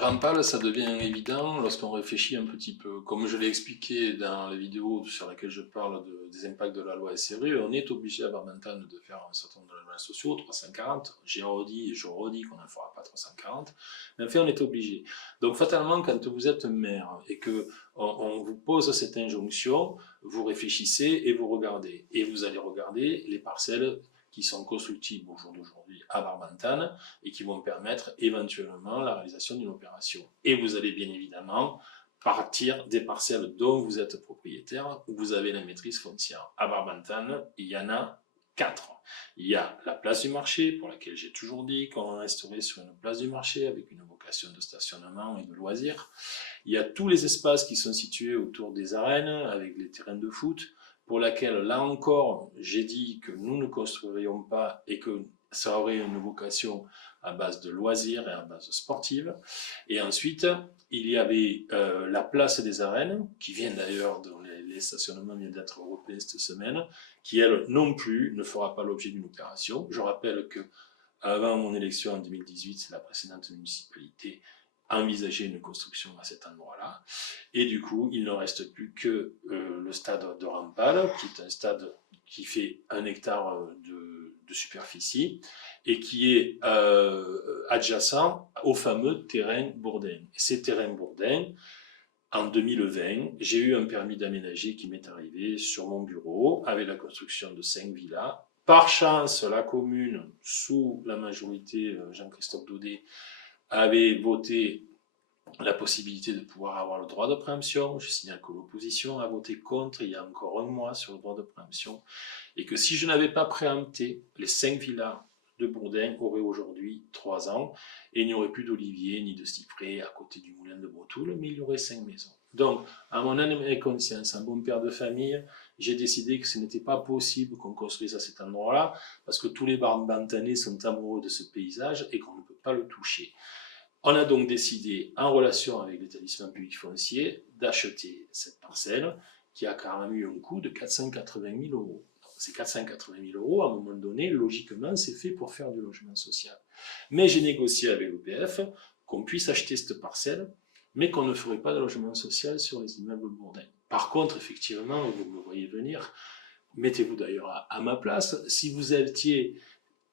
Rampal, ça devient évident lorsqu'on réfléchit un petit peu. Comme je l'ai expliqué dans la vidéo sur laquelle je parle des impacts de la loi SRU, on est obligé à Barmentane de faire un certain nombre de logements sociaux, 340. J'ai redit et je redis qu'on n'en fera pas 340. Mais en fait, on est obligé. Donc fatalement, quand vous êtes maire et que on vous pose cette injonction, vous réfléchissez et vous regardez. Et vous allez regarder les parcelles qui sont constructibles au jour d'aujourd'hui à Barbantane et qui vont permettre éventuellement la réalisation d'une opération. Et vous allez bien évidemment partir des parcelles dont vous êtes propriétaire, où vous avez la maîtrise foncière. À Barbantane, il y en a 4. Il y a la place du marché, pour laquelle j'ai toujours dit qu'on resterait sur une place du marché avec une vocation de stationnement et de loisirs. Il y a tous les espaces qui sont situés autour des arènes, avec les terrains de foot, pour laquelle, là encore, j'ai dit que nous ne construirions pas et que ça aurait une vocation à base de loisirs et à base sportive. Et ensuite, il y avait la place des arènes, qui vient d'ailleurs, dont les stationnements viennent d'être repeints cette semaine, qui elle non plus ne fera pas l'objet d'une opération. Je rappelle que avant mon élection en 2018, la précédente municipalité envisageait une construction à cet endroit-là. Et du coup, il ne reste plus que le stade de Rampal, qui est un stade qui fait 1 hectare de superficie et qui est adjacent au fameux terrain Bourdin. Et ces terrains Bourdin, en 2020, j'ai eu un permis d'aménager qui m'est arrivé sur mon bureau avec la construction de 5 villas. Par chance, la commune, sous la majorité Jean-Christophe Daudet, avait voté la possibilité de pouvoir avoir le droit de préemption. Je signale que l'opposition a voté contre il y a encore 1 mois sur le droit de préemption et que si je n'avais pas préempté, les 5 villas de Bourdin auraient aujourd'hui 3 ans et il n'y aurait plus d'oliviers ni de cyprès à côté du moulin de Bretoul, mais il y aurait 5 maisons. Donc, à mon âme et conscience, un bon père de famille, j'ai décidé que ce n'était pas possible qu'on construise à cet endroit-là parce que tous les Barbantanais sont amoureux de ce paysage et qu'on ne peut pas le toucher. On a donc décidé, en relation avec l'établissement public foncier, d'acheter cette parcelle qui a quand même eu un coût de 480 000 euros. Ces 480 000 euros, à un moment donné, logiquement, c'est fait pour faire du logement social. Mais j'ai négocié avec l'EPF qu'on puisse acheter cette parcelle, mais qu'on ne ferait pas de logement social sur les immeubles bourdains. Par contre, effectivement, vous me voyez venir, mettez-vous d'ailleurs à ma place, si vous étiez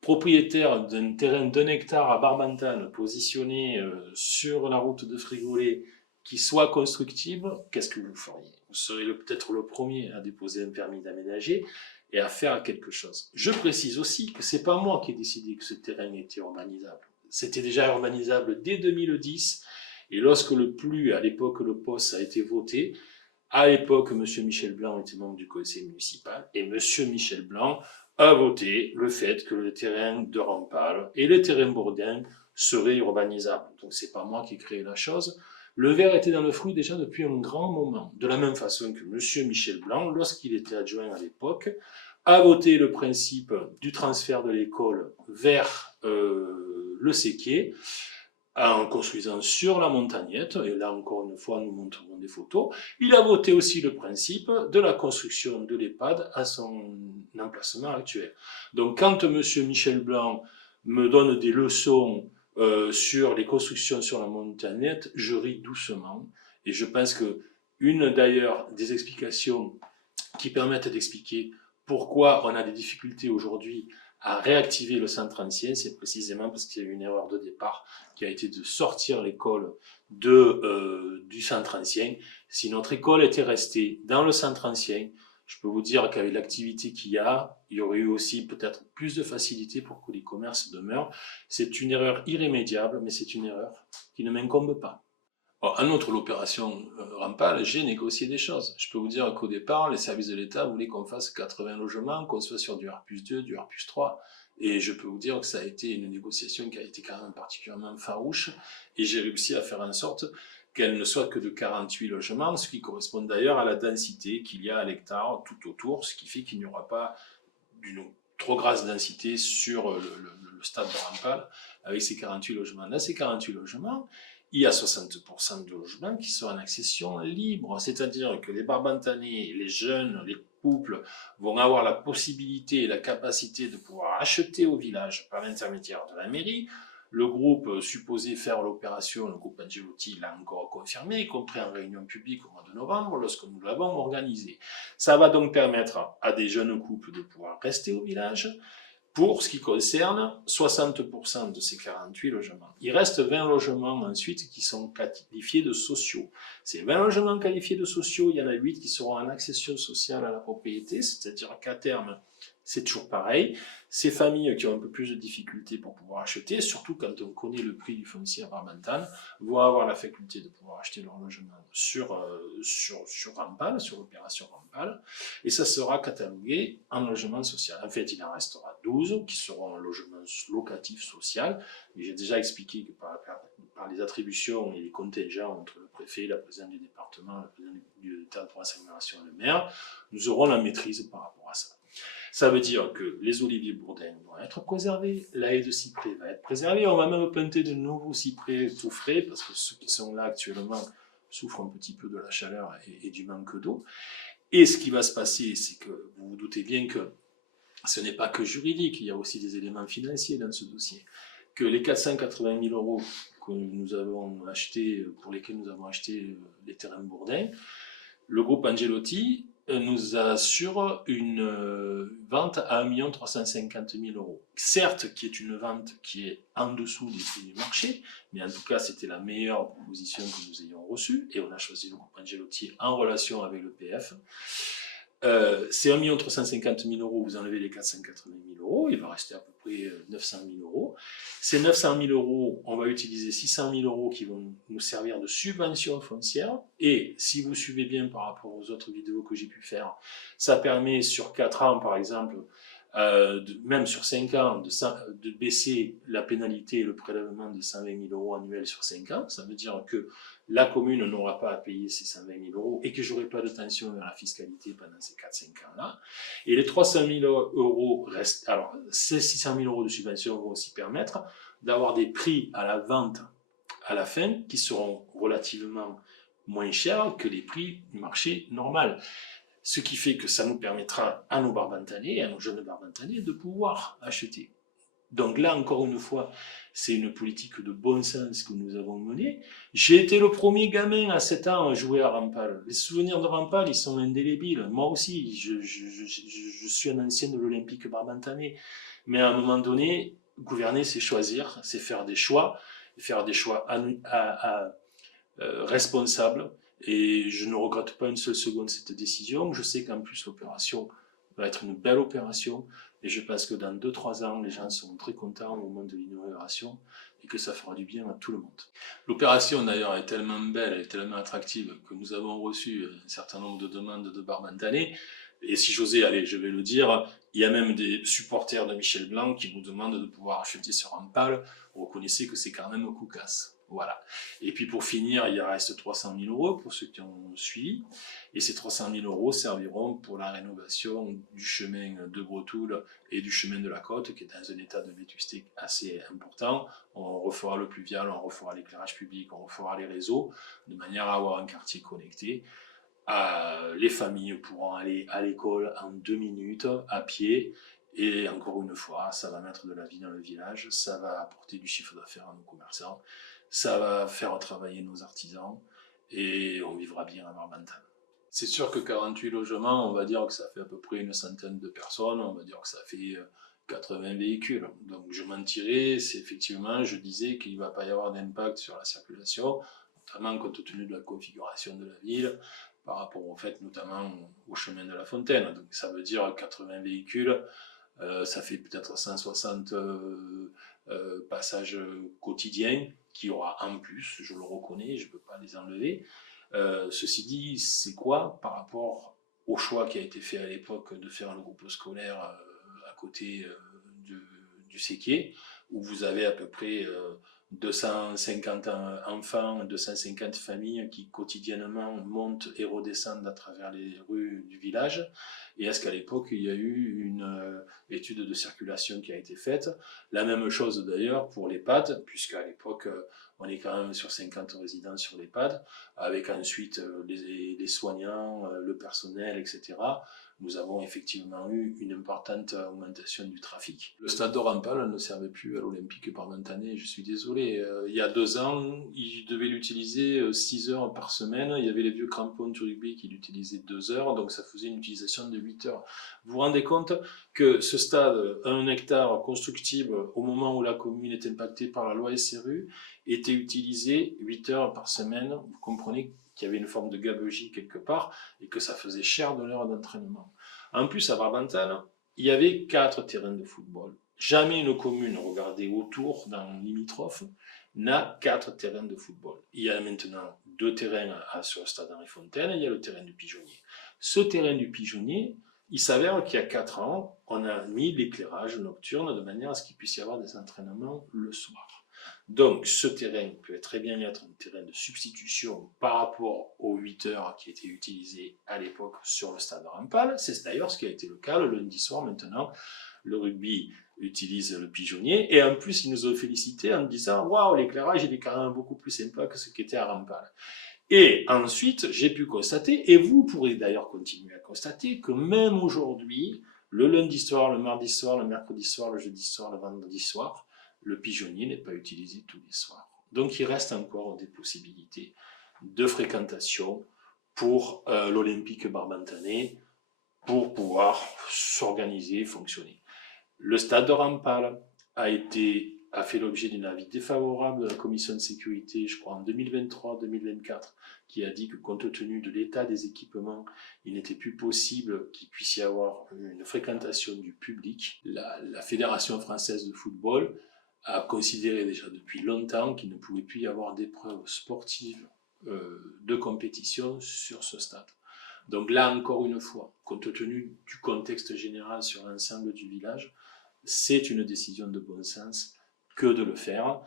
propriétaire d'un terrain d'1 hectare à Barbantane, positionné sur la route de Frégolet, qui soit constructible, qu'est-ce que vous feriez? Vous seriez peut-être le premier à déposer un permis d'aménager et à faire quelque chose. Je précise aussi que c'est pas moi qui ai décidé que ce terrain était urbanisable. C'était déjà urbanisable dès 2010, et lorsque le PLU, à l'époque le POS, a été voté, à l'époque, M. Michel Blanc était membre du conseil municipal, et M. Michel Blanc a voté le fait que le terrain de Rampal et le terrain Bourdin seraient urbanisables. Donc c'est pas moi qui ai créé la chose. Le verre était dans le fruit déjà depuis un grand moment. De la même façon que M. Michel Blanc, lorsqu'il était adjoint à l'époque, a voté le principe du transfert de l'école vers le Séquier, en construisant sur la montagnette, et là encore une fois nous montrerons des photos. Il a voté aussi le principe de la construction de l'EHPAD à son emplacement actuel. Donc quand M. Michel Blanc me donne des leçons sur les constructions sur la montagnette, je ris doucement, et je pense que une d'ailleurs des explications qui permettent d'expliquer pourquoi on a des difficultés aujourd'hui à réactiver le centre ancien, c'est précisément parce qu'il y a eu une erreur de départ qui a été de sortir l'école du centre ancien. Si notre école était restée dans le centre ancien, je peux vous dire qu'avec l'activité qu'il y a, il y aurait eu aussi peut-être plus de facilité pour que les commerces demeurent. C'est une erreur irrémédiable, mais c'est une erreur qui ne m'incombe pas. En outre, l'opération Rampal, j'ai négocié des choses. Je peux vous dire qu'au départ, les services de l'État voulaient qu'on fasse 80 logements, qu'on soit sur du R+2, du R+3. Et je peux vous dire que ça a été une négociation qui a été quand même particulièrement farouche. Et j'ai réussi à faire en sorte qu'elle ne soit que de 48 logements, ce qui correspond d'ailleurs à la densité qu'il y a à l'hectare tout autour, ce qui fait qu'il n'y aura pas d'une trop grasse densité sur le stade de Rampal avec ces 48 logements. Dans ces 48 logements, il y a 60% de logements qui sont en accession libre, c'est-à-dire que les Barbantanais, les jeunes, les couples vont avoir la possibilité et la capacité de pouvoir acheter au village par l'intermédiaire de la mairie Le groupe supposé faire l'opération, le groupe Angelotti l'a encore confirmé, y compris en réunion publique au mois de novembre, lorsque nous l'avons organisé. Ça va donc permettre à des jeunes couples de pouvoir rester au village, pour ce qui concerne 60% de ces 48 logements. Il reste 20 logements ensuite qui sont qualifiés de sociaux. Ces 20 logements qualifiés de sociaux, il y en a 8 qui seront en accession sociale à la propriété, c'est-à-dire qu'à terme, c'est toujours pareil. Ces familles qui ont un peu plus de difficultés pour pouvoir acheter, surtout quand on connaît le prix du foncier à Barbantane, vont avoir la faculté de pouvoir acheter leur logement sur Rampal, sur l'opération Rampal, et ça sera catalogué en logement social. En fait, il en restera 12 qui seront en logement locatif social, mais j'ai déjà expliqué que par les attributions et les contingents entre le préfet, la présidente du département, le président du territoire d'agglomération et le maire, nous aurons la maîtrise par rapport à ça. Ça veut dire que les oliviers bourdains vont être préservés, la haie de cyprès va être préservée, on va même planter de nouveaux cyprès tout frais, parce que ceux qui sont là actuellement souffrent un petit peu de la chaleur et du manque d'eau. Et ce qui va se passer, c'est que vous vous doutez bien que ce n'est pas que juridique, il y a aussi des éléments financiers dans ce dossier. Que les 480 000 euros que nous avons achetés, pour lesquels nous avons acheté les terrains bourdains, le groupe Angelotti nous assure une vente à 1 350 000 euros. Certes, qui est une vente qui est en dessous des prix du marché, mais en tout cas, c'était la meilleure proposition que nous ayons reçue, et on a choisi le groupe Angelotti en relation avec le PF. C'est 1 350 000 euros, vous enlevez les 480 000 euros, il va rester à peu près 900 000 euros. Ces 900 000 euros, on va utiliser 600 000 euros qui vont nous servir de subvention foncière. Et si vous suivez bien par rapport aux autres vidéos que j'ai pu faire, ça permet sur 4 ans, par exemple, même sur 5 ans, de baisser la pénalité et le prélèvement de 120 000 euros annuels sur 5 ans. Ça veut dire que la commune n'aura pas à payer ces 120 000 euros et que je n'aurai pas de tension vers la fiscalité pendant ces 4-5 ans-là. Et les 300 000 euros restent. Alors, ces 600 000 euros de subvention vont aussi permettre d'avoir des prix à la vente à la fin qui seront relativement moins chers que les prix du marché normal. Ce qui fait que ça nous permettra à nos barbantanais, à nos jeunes barbantanais, de pouvoir acheter. Donc là, encore une fois, c'est une politique de bon sens que nous avons menée. J'ai été le premier gamin à 7 ans à jouer à Rampal. Les souvenirs de Rampal, ils sont indélébiles. Moi aussi, je suis un ancien de l'Olympique barbantanais. Mais à un moment donné, gouverner, c'est choisir, c'est faire des choix responsables. Et je ne regrette pas une seule seconde cette décision. Je sais qu'en plus, l'opération va être une belle opération. Et je pense que dans 2-3 ans, les gens seront très contents au moment de l'inauguration et que ça fera du bien à tout le monde. L'opération d'ailleurs est tellement belle et tellement attractive que nous avons reçu un certain nombre de demandes de barbantanais. Et si j'osais, allez, je vais le dire, il y a même des supporters de Michel Blanc qui nous demandent de pouvoir acheter sur Rampal. Vous reconnaissez que c'est quand même cocasse. Voilà. Et puis pour finir, il reste 300 000 euros pour ceux qui ont suivi. Et ces 300 000 euros serviront pour la rénovation du chemin de Bretoul et du chemin de la Côte, qui est dans un état de vétusté assez important. On refera le pluvial, on refera l'éclairage public, on refera les réseaux, de manière à avoir un quartier connecté. Les familles pourront aller à l'école en 2 minutes, à pied. Et encore une fois, ça va mettre de la vie dans le village, ça va apporter du chiffre d'affaires à nos commerçants, ça va faire travailler nos artisans, et on vivra bien à Barbantane. C'est sûr que 48 logements, on va dire que ça fait à peu près une centaine de personnes, on va dire que ça fait 80 véhicules. Donc je mentirais, c'est effectivement, je disais qu'il ne va pas y avoir d'impact sur la circulation, notamment compte tenu de la configuration de la ville, par rapport au fait notamment au chemin de la Fontaine. Donc ça veut dire 80 véhicules, ça fait peut-être 160 passages quotidiens qu'il y aura en plus, je le reconnais, je ne peux pas les enlever. Ceci dit, c'est quoi par rapport au choix qui a été fait à l'époque de faire le groupe scolaire à côté du Séquier, où vous avez à peu près 250 enfants, 250 familles qui quotidiennement montent et redescendent à travers les rues du village. Et est-ce qu'à l'époque, il y a eu une étude de circulation qui a été faite? La même chose d'ailleurs pour les l'EHPAD, puisqu'à l'époque, on est quand même sur 50 résidents sur l'EHPAD, avec ensuite les soignants, le personnel, etc. Nous avons effectivement eu une importante augmentation du trafic. Le stade de Rampal ne servait plus à l'Olympique Barbantane, je suis désolé. Il y a 2 ans, ils devaient l'utiliser 6 heures par semaine. Il y avait les vieux crampons du rugby qui l'utilisaient 2 heures, donc ça faisait une utilisation de 8 heures. Vous vous rendez compte que ce stade, 1 hectare constructible, au moment où la commune est impactée par la loi SRU, était utilisé 8 heures par semaine. Vous comprenez qu'il y avait une forme de gabegie quelque part et que ça faisait cher de l'heure d'entraînement. En plus, à Barbantane, il y avait 4 terrains de football. Jamais une commune, regardez autour, dans limitrophe, n'a 4 terrains de football. Il y a maintenant 2 terrains sur le stade Henri Fontaine et il y a le terrain du Pigeonnier. Ce terrain du Pigeonnier, il s'avère qu'il y a 4 ans, on a mis l'éclairage nocturne de manière à ce qu'il puisse y avoir des entraînements le soir. Donc, ce terrain peut très bien être un terrain de substitution par rapport aux 8 heures qui étaient utilisées à l'époque sur le stade de Rampal. C'est d'ailleurs ce qui a été le cas le lundi soir. Maintenant, le rugby utilise le Pigeonnier. Et en plus, ils nous ont félicité en disant « Waouh, l'éclairage, il est quand même beaucoup plus sympa que ce qui était à Rampal ». Et ensuite, j'ai pu constater, et vous pourrez d'ailleurs continuer à constater, que même aujourd'hui, le lundi soir, le mardi soir, le mercredi soir, le jeudi soir, le vendredi soir, le Pigeonnier n'est pas utilisé tous les soirs. Donc il reste encore des possibilités de fréquentation pour l'Olympique Barbantane pour pouvoir s'organiser et fonctionner. Le stade de Rampal a fait l'objet d'un avis défavorable de la commission de sécurité, je crois en 2023-2024, qui a dit que compte tenu de l'état des équipements, il n'était plus possible qu'il puisse y avoir une fréquentation du public. La Fédération française de football a considéré déjà depuis longtemps qu'il ne pouvait plus y avoir d'épreuves sportives de compétition sur ce stade. Donc là, encore une fois, compte tenu du contexte général sur l'ensemble du village, c'est une décision de bon sens que de le faire.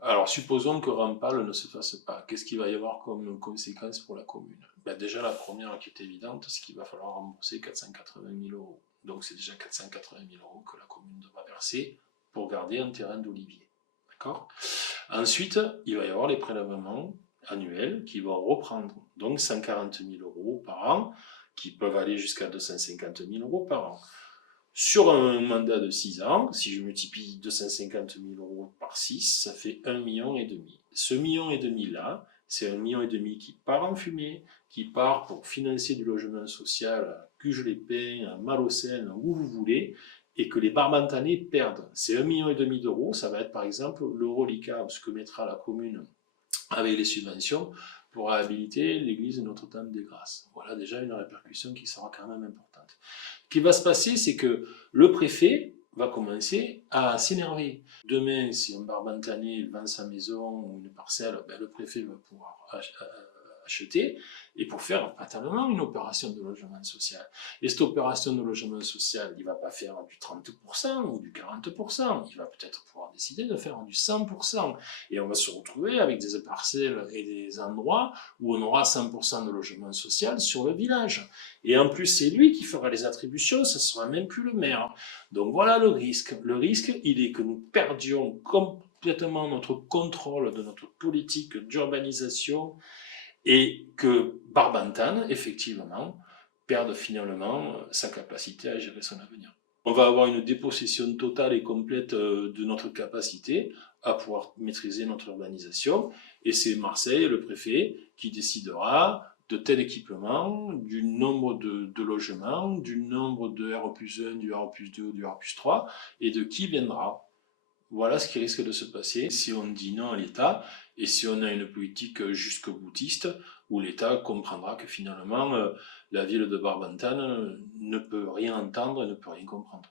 Alors, supposons que Rampal ne se fasse pas. Qu'est-ce qu'il va y avoir comme conséquence pour la commune? Déjà, la première qui est évidente, c'est qu'il va falloir rembourser 480 000 euros. Donc, c'est déjà 480 000 euros que la commune devra verser pour garder un terrain d'olivier. D'accord? Ensuite, il va y avoir les prélèvements annuels qui vont reprendre. Donc, 140 000 euros par an, qui peuvent aller jusqu'à 250 000 euros par an. Sur un mandat de 6 ans, si je multiplie 250 000 euros par 6, ça fait 1,5 million. Ce 1,5 million là, c'est 1,5 million qui part en fumée, qui part pour financer du logement social à Cuges-les-Pins, à Malaucène, où vous voulez, et que les Barbantanais perdent. C'est 1,5 million d'euros, ça va être par exemple le reliquat, ce que mettra la commune avec les subventions pour réhabiliter l'église de Notre-Dame-des-Grâces. Voilà déjà une répercussion qui sera quand même importante. Ce qui va se passer, c'est que le préfet va commencer à s'énerver. Demain, si un Barbantanais vend sa maison ou une parcelle, le préfet va pouvoir acheter et pour faire fatalement une opération de logement social. Et cette opération de logement social, il ne va pas faire du 30% ou du 40%, il va peut-être pouvoir décider de faire du 100%. Et on va se retrouver avec des parcelles et des endroits où on aura 100% de logement social sur le village. Et en plus, c'est lui qui fera les attributions, ce ne sera même plus le maire. Donc voilà le risque. Le risque, il est que nous perdions complètement notre contrôle de notre politique d'urbanisation et que Barbantane, effectivement, perde finalement sa capacité à gérer son avenir. On va avoir une dépossession totale et complète de notre capacité à pouvoir maîtriser notre urbanisation, et c'est Marseille, le préfet, qui décidera de tel équipement, du nombre de logements, du nombre de R+1, du R+2, du R+3, et de qui viendra. Voilà ce qui risque de se passer si on dit non à l'État et si on a une politique jusqu'au-boutiste où l'État comprendra que finalement la ville de Barbantane ne peut rien entendre et ne peut rien comprendre.